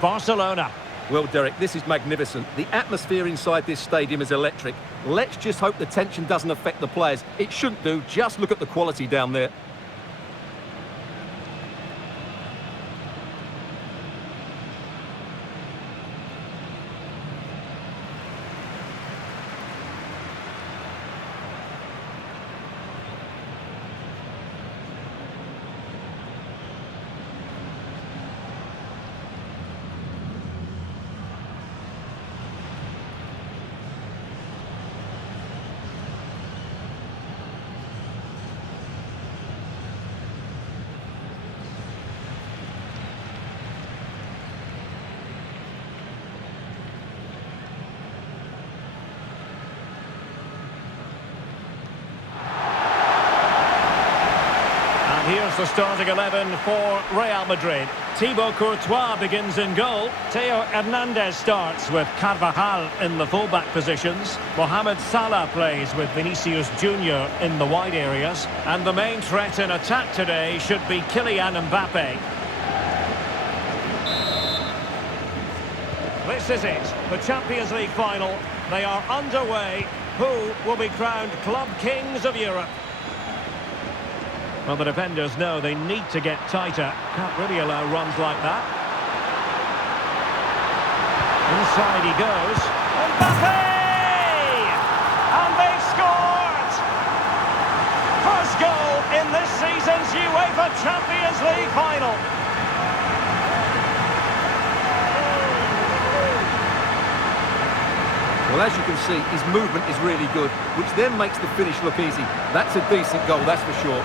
Barcelona. Well, Derek, this is magnificent. The atmosphere inside this stadium is electric. Let's just hope the tension doesn't affect the players. It shouldn't do. Just look at the quality down there. Here's the starting 11 for Real Madrid. Thibaut Courtois begins in goal. Theo Hernandez starts with Carvajal in the fullback positions. Mohamed Salah plays with Vinicius Junior in the wide areas. And the main threat in attack today should be Kylian Mbappe. This is it, the Champions League final. They are underway. Who will be crowned Club Kings of Europe? Well, the defenders know they need to get tighter. Can't really allow runs like that. Inside he goes. Mbappe! And they've scored! First goal in this season's UEFA Champions League final. Well, as you can see, his movement is really good, which then makes the finish look easy. That's a decent goal, that's for sure.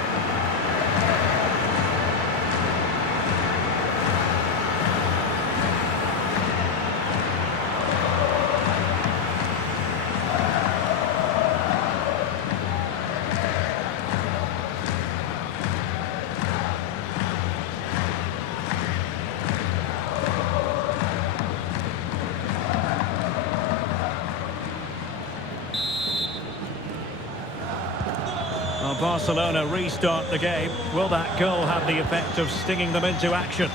Well, Barcelona restart the game. Will that goal have the effect of stinging them into action?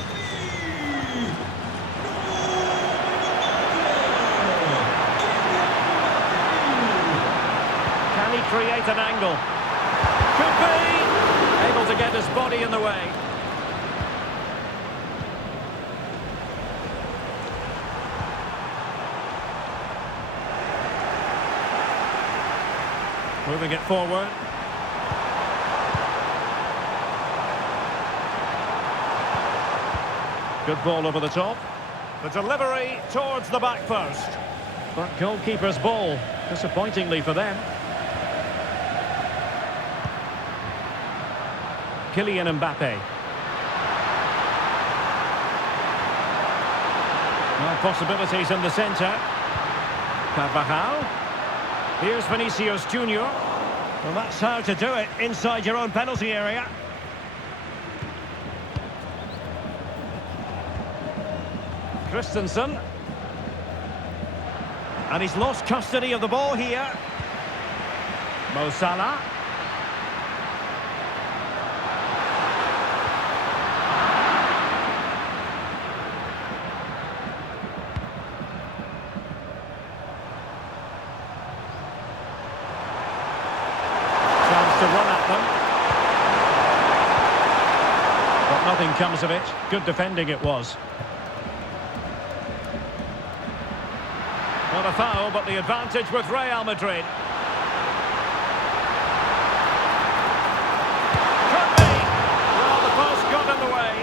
Can he create an angle? Could be! Able to get his body in the way. Moving it forward. Good ball over the top. The delivery towards the back post. But goalkeeper's ball, disappointingly for them. Kylian Mbappe. Well, possibilities in the centre. Carvajal. Here's Vinicius Junior. Well, that's how to do it inside your own penalty area. Christensen. And he's lost custody of the ball here. Mo Salah. Chance to run at them. But nothing comes of it. Good defending it was. Not a foul, but the advantage with Real Madrid. Could be! Well, the post got in the way.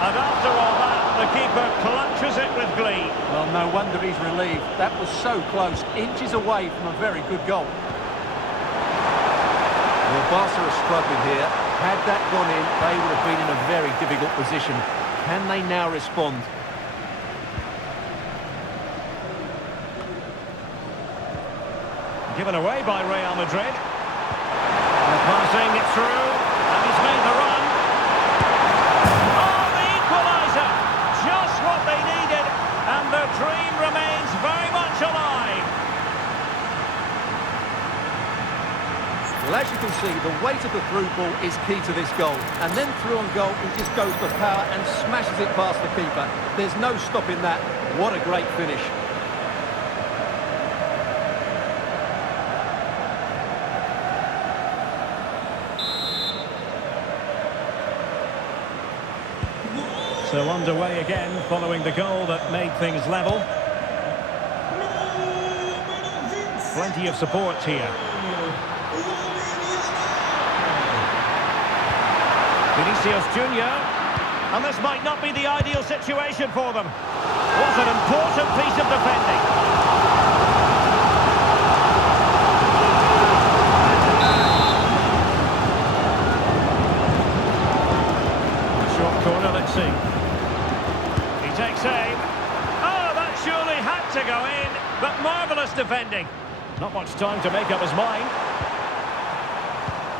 And after all that, the keeper clutches it with glee. Well, no wonder he's relieved. That was so close, inches away from a very good goal. Well, Barca are struggling here. Had that gone in, they would have been in a very difficult position. Can they now respond? Given away by Real Madrid. And passing it through, and he's made the run. Oh, the equaliser! Just what they needed, and the dream remains very much alive. Well, as you can see, the weight of the through ball is key to this goal. And then through on goal, he just goes for power and smashes it past the keeper. There's no stopping that. What a great finish. So underway again following the goal that made things level. Plenty of support here. Vinicius Junior. And this might not be the ideal situation for them. Was an important piece of defending. Short corner, let's see. He takes aim. Oh, that surely had to go in, but marvellous defending. Not much time to make up his mind.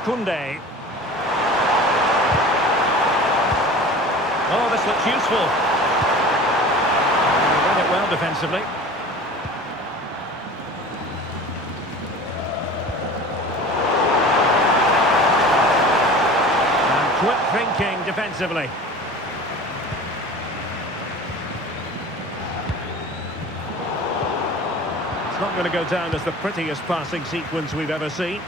Koundé. Oh, this looks useful. He read it well defensively. And quick thinking defensively. It's not going to go down as the prettiest passing sequence we've ever seen.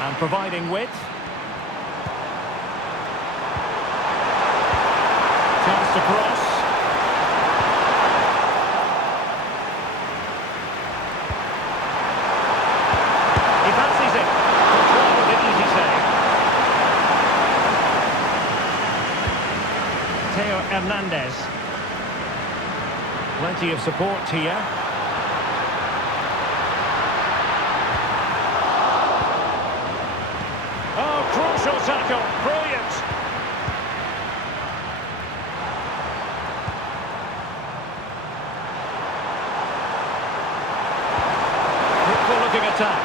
And providing width. Chance to cross. He fancies it. Control with an easy save. Theo Hernandez. Plenty of support here. Oh, crucial tackle. Brilliant. Fruitful looking attack.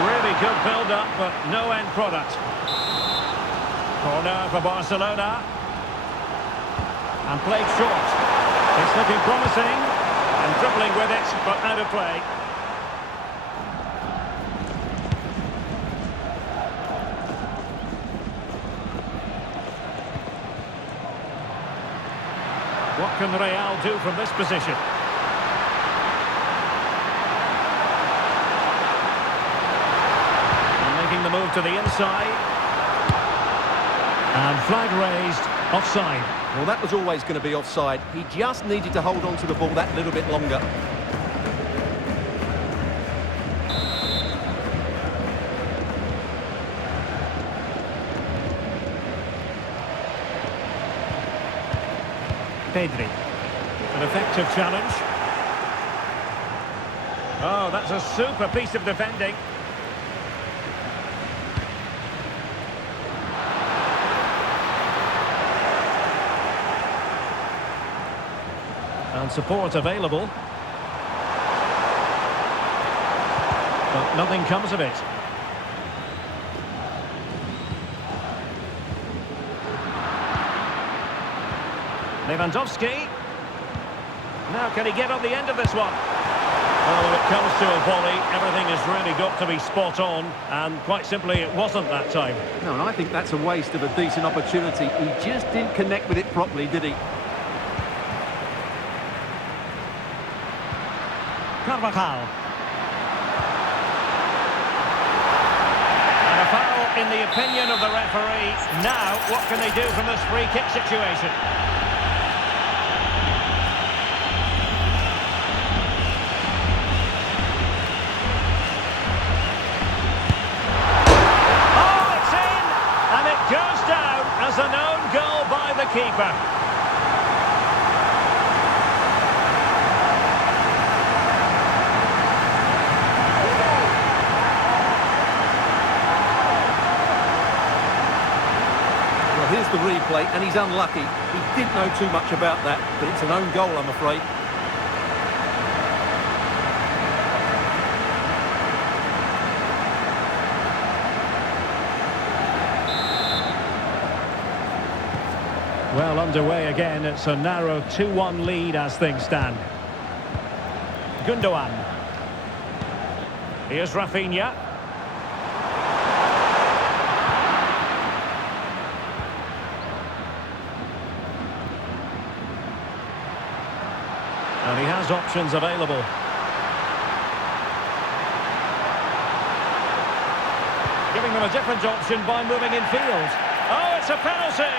Really good build-up, but no end product. Corner for Barcelona. And played short. It's looking promising. And dribbling with it, but out of play. What can Real do from this position? And making the move to the inside. And flag raised, offside. Well, that was always going to be offside. He just needed to hold on to the ball that little bit longer. Pedri. An effective challenge. Oh, that's a super piece of defending. And support available. But nothing comes of it. Lewandowski. Now can he get on the end of this one? Well, when it comes to a volley, everything has really got to be spot on, and quite simply it wasn't that time. No, and I think that's a waste of a decent opportunity. He just didn't connect with it properly, did he? Carvajal. And a foul in the opinion of the referee. Now, what can they do from this free kick situation? Oh, it's in! And it goes down as an own goal by the keeper. Here's the replay, and he's unlucky. He didn't know too much about that, but it's an own goal, I'm afraid. Well, underway again. It's a narrow 2-1 lead as things stand. Gundogan. Here's Rafinha. And he has options available. Giving them a different option by moving in field. Oh, it's a penalty!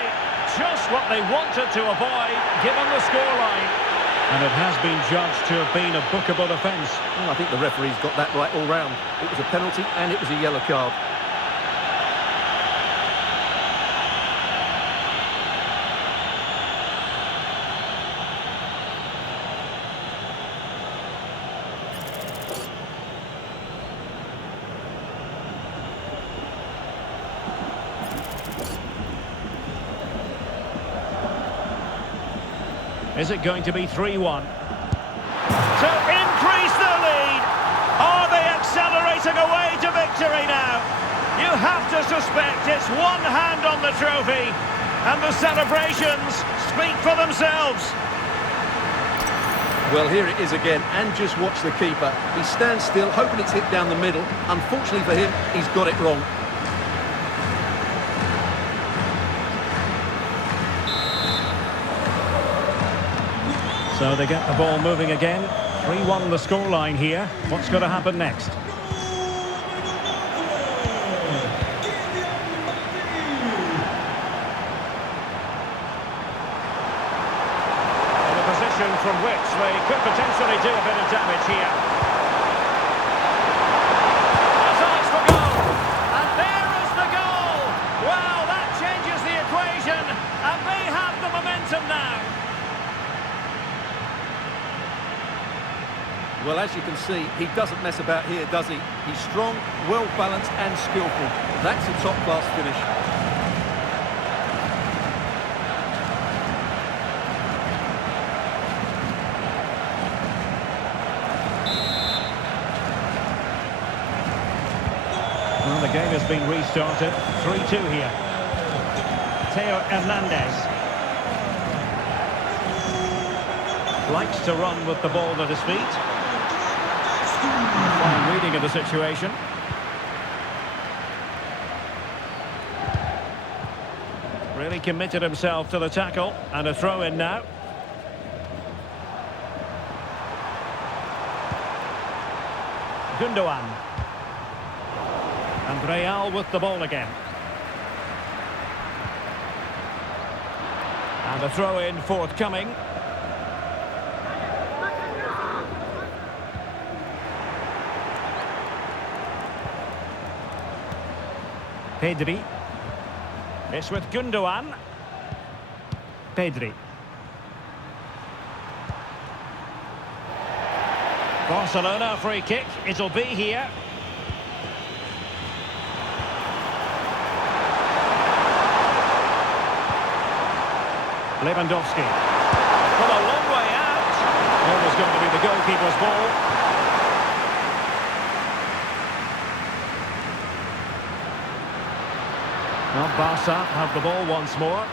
Just what they wanted to avoid, given the scoreline. And it has been judged to have been a bookable offence. Well, I think the referee's got that right all round. It was a penalty and it was a yellow card. Is it going to be 3-1? To increase the lead! Are they accelerating away to victory now? You have to suspect it's one hand on the trophy, and the celebrations speak for themselves. Well, here it is again, and just watch the keeper. He stands still, hoping it's hit down the middle. Unfortunately for him, he's got it wrong. So they get the ball moving again. 3-1 the scoreline here. What's going to happen next? In a position from which they could potentially do a bit of damage here. That's eyes for goal. And there is the goal. Wow, that changes the equation. And they have the momentum now. Well, as you can see, he doesn't mess about here, does he? He's strong, well-balanced and skillful. That's a top-class finish. Well, the game has been restarted. 3-2 here. Theo Hernandez. Likes to run with the ball at his feet. Fine reading of the situation. Really committed himself to the tackle, and a throw in now. Gundogan. And Real with the ball again. And a throw in forthcoming. Pedri. It's with Gundogan. Pedri. Barcelona free kick. It'll be here. Lewandowski. From a long way out. It was going to be the goalkeeper's ball. Well, Barca have the ball once more.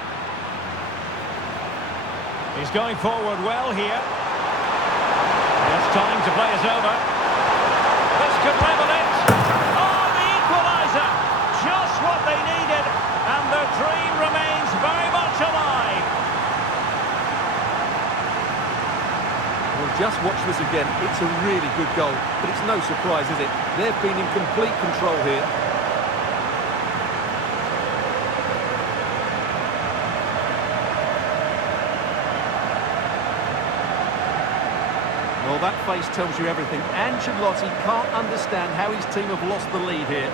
He's going forward well here. It's time to play it over. This could level it. Oh, the equaliser! Just what they needed, and their dream remains very much alive. Well, just watch this again. It's a really good goal, but it's no surprise, is it? They've been in complete control here. Well, that face tells you everything. Ancelotti can't understand how his team have lost the lead here.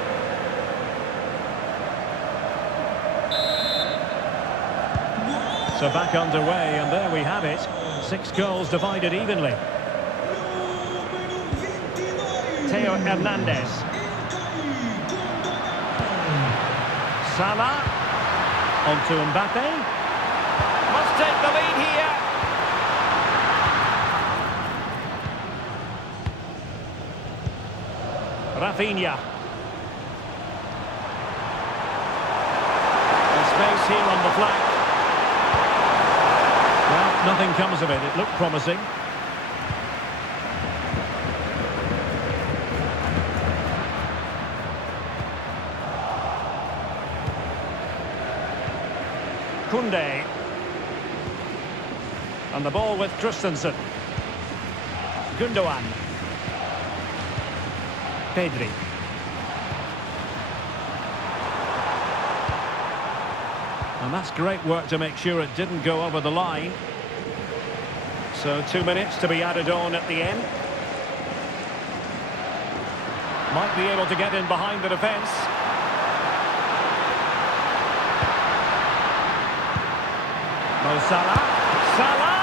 So back underway, and there we have it. 6 goals divided evenly. Theo Hernandez. Salah. On to Mbappe. Must take the lead here. Rafinha. And space here on the flank. Nothing comes of it. It looked promising. Koundé. And the ball with Christensen. Gundogan. Pedri. And that's great work to make sure it didn't go over the line. So 2 minutes to be added on at the end. Might be able to get in behind the defence. Mo Salah. Salah!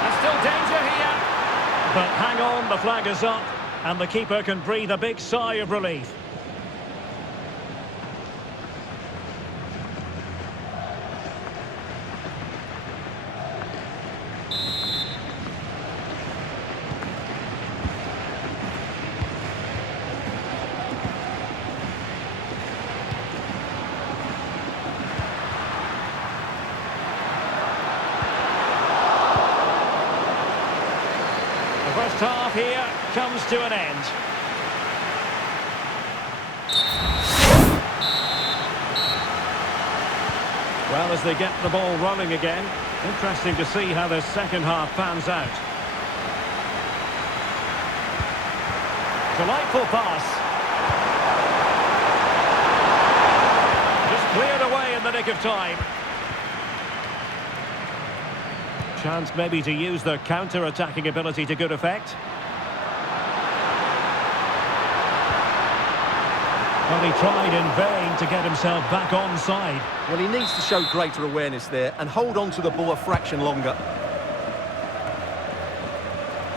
There's still danger here. But hang on, the flag is up. And the keeper can breathe a big sigh of relief. The first half here comes to an end. Well, as they get the ball rolling again, interesting to see how the second half pans out. Delightful pass. Just cleared away in the nick of time. Chance maybe to use their counter-attacking ability to good effect. Well, he tried in vain to get himself back onside. Well, he needs to show greater awareness there and hold on to the ball a fraction longer.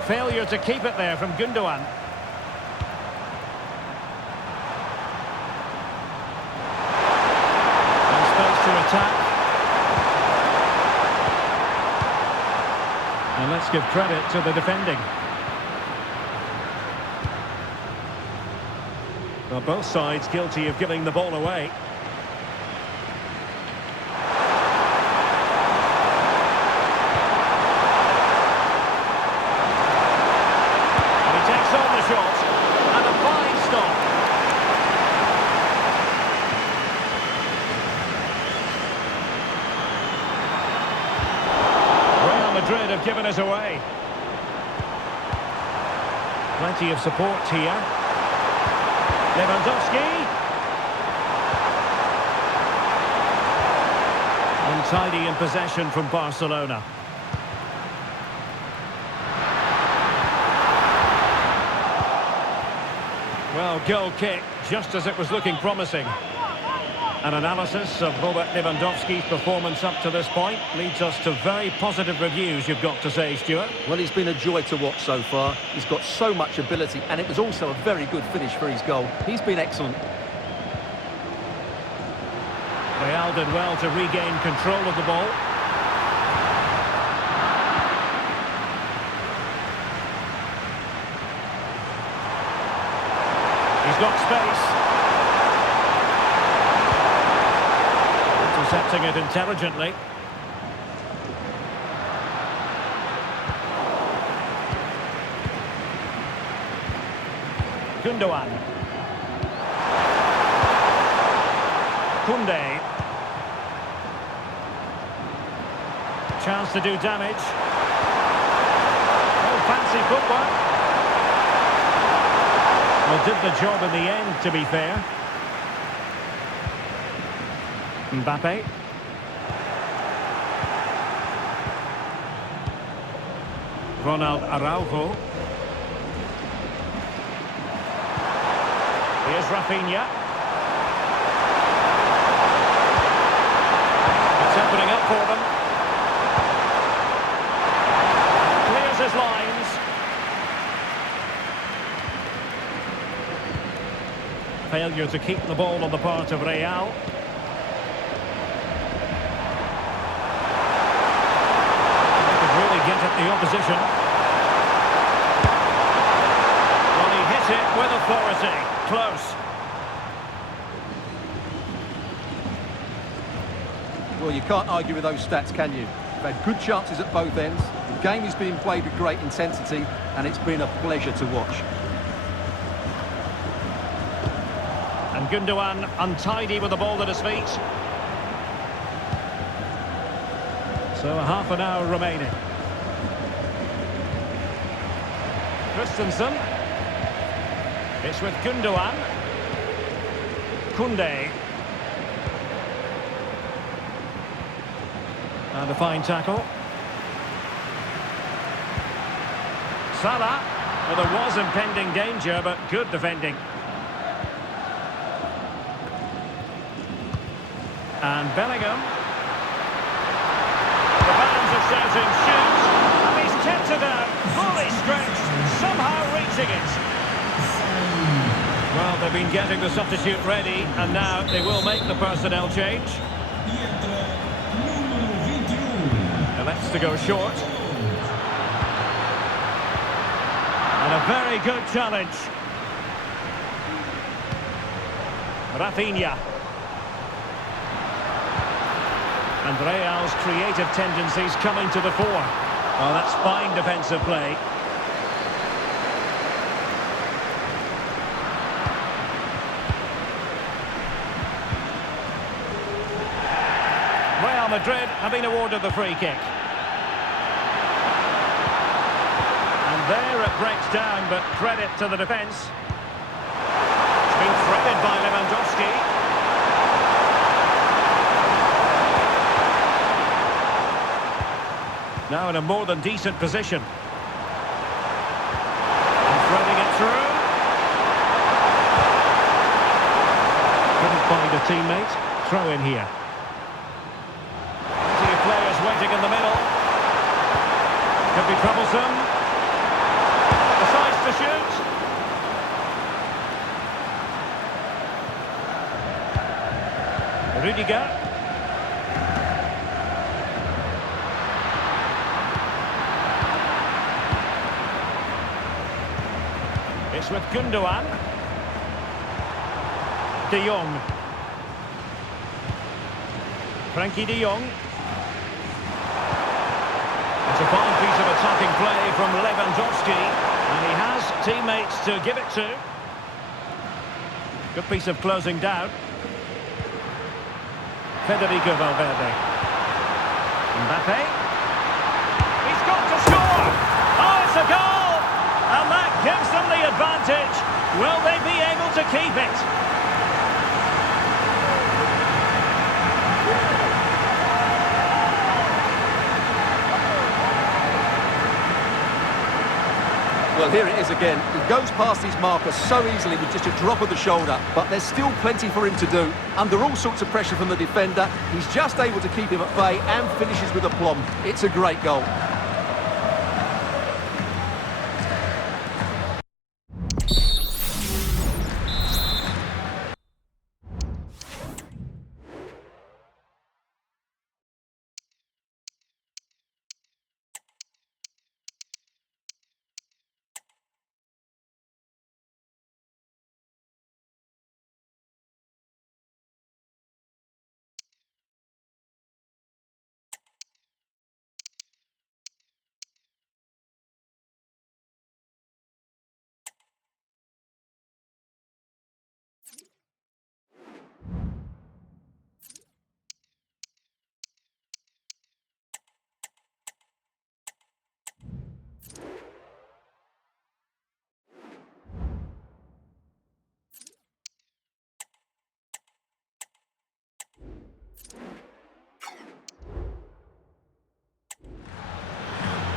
Failure to keep it there from Gundogan. And space to attack. And let's give credit to the defending. Well, both sides guilty of giving the ball away. And he takes on the shot. And a fine stop. Real Madrid have given us away. Plenty of support here. Lewandowski. Untidy in possession from Barcelona. Well, goal kick, just as it was looking promising. An analysis of Robert Lewandowski's performance up to this point leads us to very positive reviews, you've got to say, Stuart. Well, he's been a joy to watch so far. He's got so much ability, and it was also a very good finish for his goal. He's been excellent. Real did well to regain control of the ball. He's got space. Intercepting it intelligently. Gundogan. Koundé. Chance to do damage. Oh, fancy footwork. Well, did the job in the end, to be fair. Mbappe. Ronald Araujo. Here's Rafinha. It's opening up for them. Clears his lines. Failure to keep the ball on the part of Real. Get at the opposition. Well, he hit it with authority. Close. Well, you can't argue with those stats, can you? had good chances at both ends. The game is being played with great intensity, and it's been a pleasure to watch. And Gundogan untidy with the ball at his feet. So half an hour remaining. Christensen. It's with Gundogan. Koundé. And a fine tackle. Salah. Well, there was impending danger, but good defending. And Bellingham. The fans are shouting, shoot! And he's kept it out, fully stretched, somehow reaching it. Well, they've been getting the substitute ready, and now they will make the personnel change. Elects to go short. And a very good challenge. Rafinha. And Real's creative tendencies coming to the fore. Oh, that's fine defensive play. Real Madrid have been awarded the free kick. And there it breaks down, but credit to the defence. It's been threaded by Lewandowski. Now in a more than decent position. And threading it through. Couldn't find a teammate. Throw in here. Plenty of players waiting in the middle. Could be troublesome. Decides to shoot. Rudiger. It's with Gundogan. De Jong. Frankie de Jong. It's a fine piece of attacking play from Lewandowski. And he has teammates to give it to. Good piece of closing down. Federico Valverde. Mbappe. He's got to score! Oh, it's a goal! And that gives them the advantage. Will they be able to keep it? Well, here it is again. He goes past his marker so easily with just a drop of the shoulder, but there's still plenty for him to do. Under all sorts of pressure from the defender, he's just able to keep him at bay and finishes with aplomb. It's a great goal.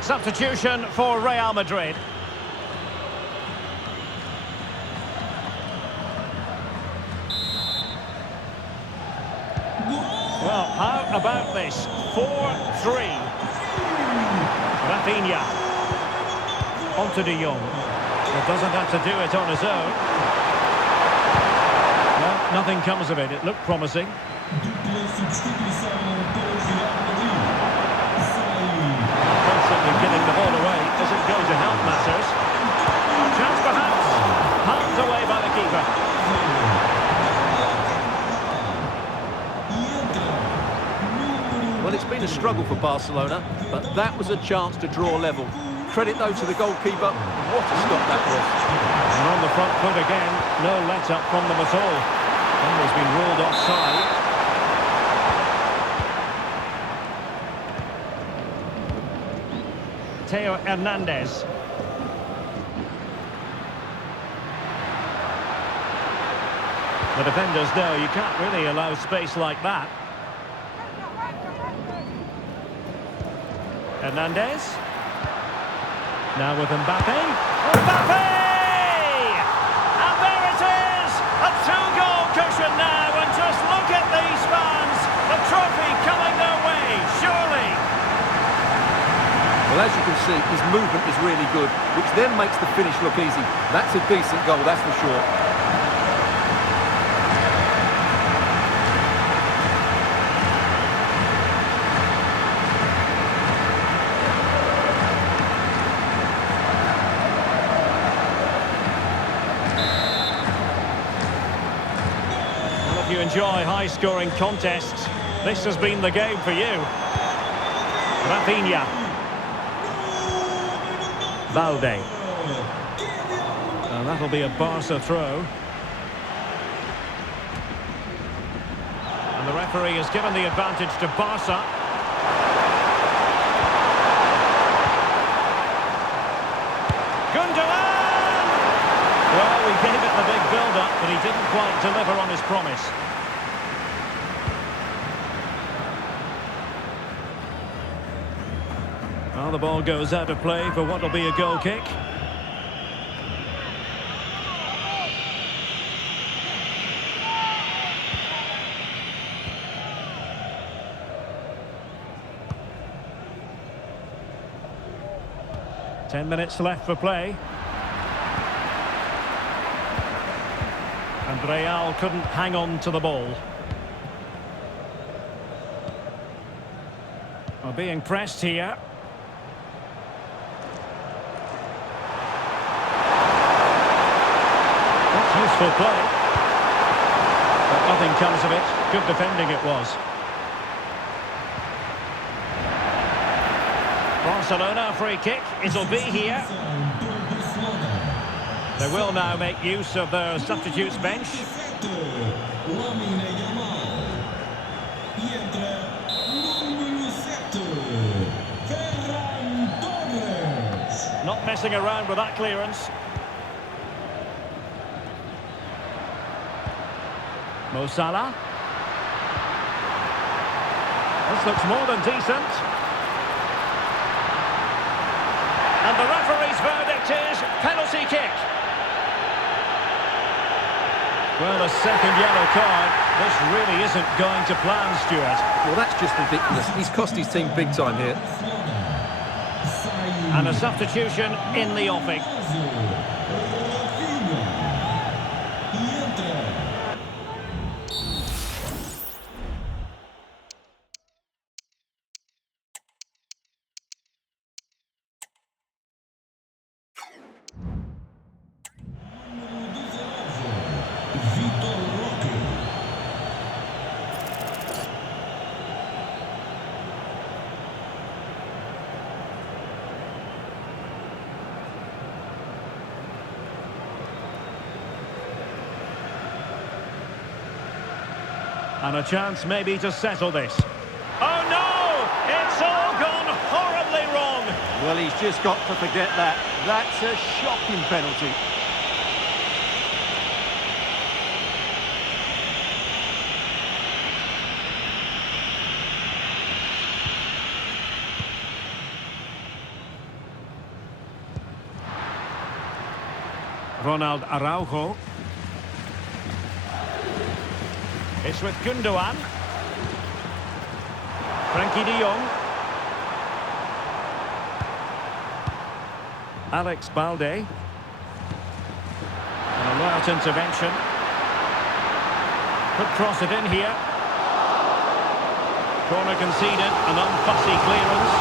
Substitution for Real Madrid. Well, how about this? 4-3. Rafinha. Onto de Jong. Well, doesn't have to do it on his own. Well, nothing comes of it. It looked promising. Constantly giving the ball away isn't going to help matters. A chance perhaps. Halved away by the keeper. Well, it's been been a struggle for Barcelona, but that was a chance to draw level. Credit, though, to the goalkeeper. What a stop that was. And on the front foot again, no let-up from them at all. Almost been ruled offside. Theo Hernandez. The defenders know you can't really allow space like that. Hernandez. Now with Mbappe. Mbappe! And there it is! A two-goal cushion now, and just look at these fans! The trophy coming their way, surely! Well, as you can see, his movement is really good, which then makes the finish look easy. That's a decent goal, that's for sure. If you enjoy high-scoring contests, this has been the game for you. Rafinha. Balde. And that'll be a Barca throw. And the referee has given the advantage to Barca. Gundogan! Well, we gave it the big build-up, but he didn't quite deliver on his promise. Well, the ball goes out of play for what will be a goal kick. Ten minutes left for play. And Real couldn't hang on to the ball. Well, being pressed here. That's useful play. But nothing comes of it. Good defending it was. Barcelona free kick. It'll be here. They will now make use of their substitutes bench. Not messing around with that clearance. Mo Salah. This looks more than decent. And the referee's verdict is penalty kick. Well, a second yellow card. This really isn't going to plan, Stuart. Well, that's just ridiculous. He's cost his team big time here. And a substitution in the offing. And a chance maybe to settle this. Oh no! It's all gone horribly wrong! Well, he's just got to forget that. That's a shocking penalty. Ronald Araujo. It's with Gundogan. Frankie de Jong. Alex Balde. An alert intervention. Could cross it in here. Corner conceded, an unfussy clearance.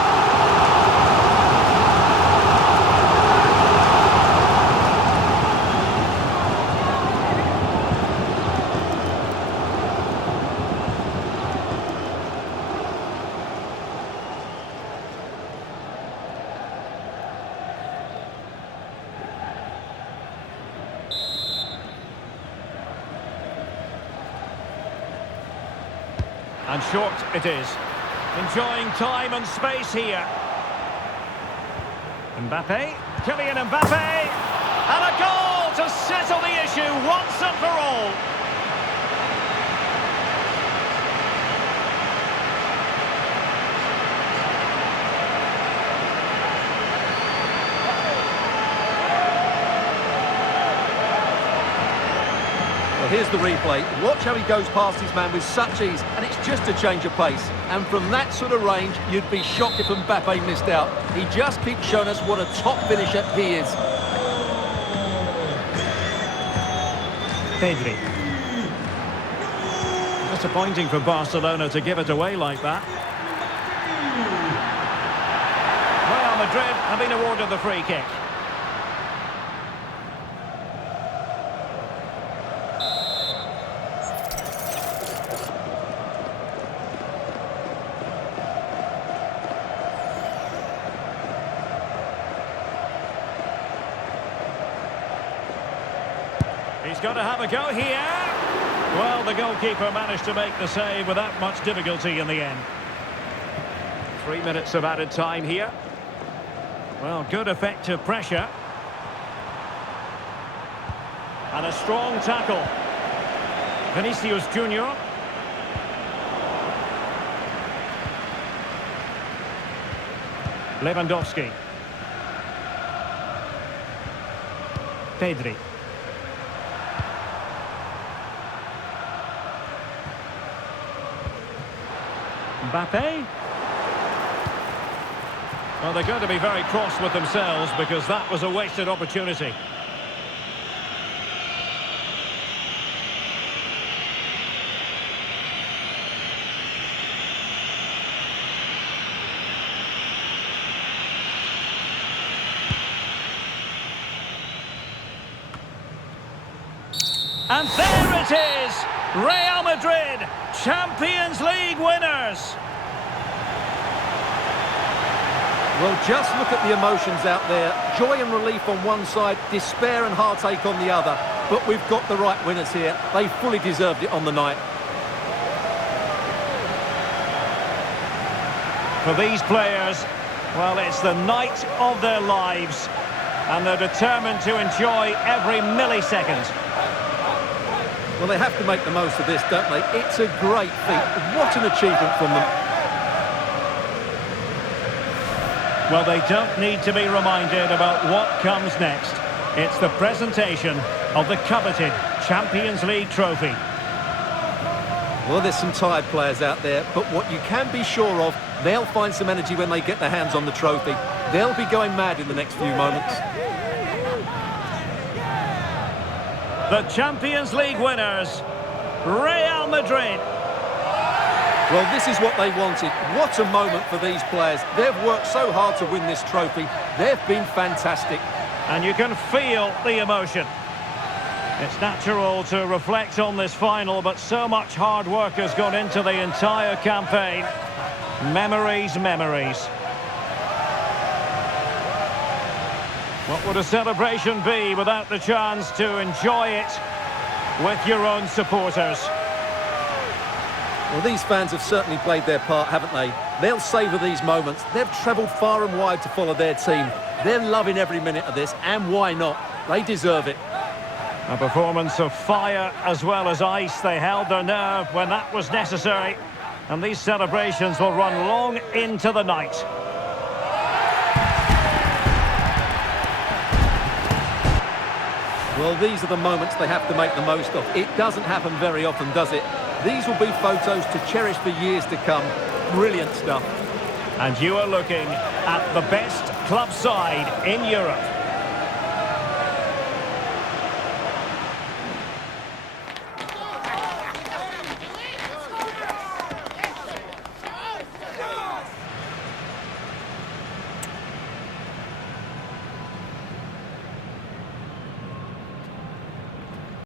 And short it is. Enjoying time and space here. Mbappe. Kylian Mbappe. And a goal to settle the issue once and for all. Here's the replay. Watch how he goes past his man with such ease, and it's just a change of pace. And from that sort of range, you'd be shocked if Mbappe missed out. He just keeps showing us what a top finisher he is. Pedri. Disappointing for Barcelona to give it away like that. Real Madrid have been awarded the free kick. He's got to have a go here. Well, the goalkeeper managed to make the save without much difficulty in the end. 3 minutes of added time here. Well, good effective pressure. And a strong tackle. Vinicius Junior. Lewandowski. Pedri. Mbappe. Well, they're going to be very cross with themselves because that was a wasted opportunity. And there it is! Real Madrid, Champions League winners! Well, just look at the emotions out there. Joy and relief on one side, despair and heartache on the other. But we've got the right winners here. They fully deserved it on the night. For these players, well, it's the night of their lives. And they're determined to enjoy every millisecond. Well, they have to make the most of this, don't they? It's a great feat. What an achievement from them. Well, they don't need to be reminded about what comes next. It's the presentation of the coveted Champions League trophy. Well, there's some tired players out there, but what you can be sure of, they'll find some energy when they get their hands on the trophy. They'll be going mad in the next few moments. The Champions League winners, Real Madrid. Well, this is what they wanted. What a moment for these players. They've worked so hard to win this trophy. They've been fantastic. And you can feel the emotion. It's natural to reflect on this final, but so much hard work has gone into the entire campaign. Memories, memories. What would a celebration be without the chance to enjoy it with your own supporters? Well, these fans have certainly played their part, haven't they? They'll savour these moments. They've travelled far and wide to follow their team. They're loving every minute of this, and why not? They deserve it. A performance of fire as well as ice. They held their nerve when that was necessary. And these celebrations will run long into the night. Well, these are the moments they have to make the most of. It doesn't happen very often, does it? These will be photos to cherish for years to come. Brilliant stuff. And you are looking at the best club side in Europe.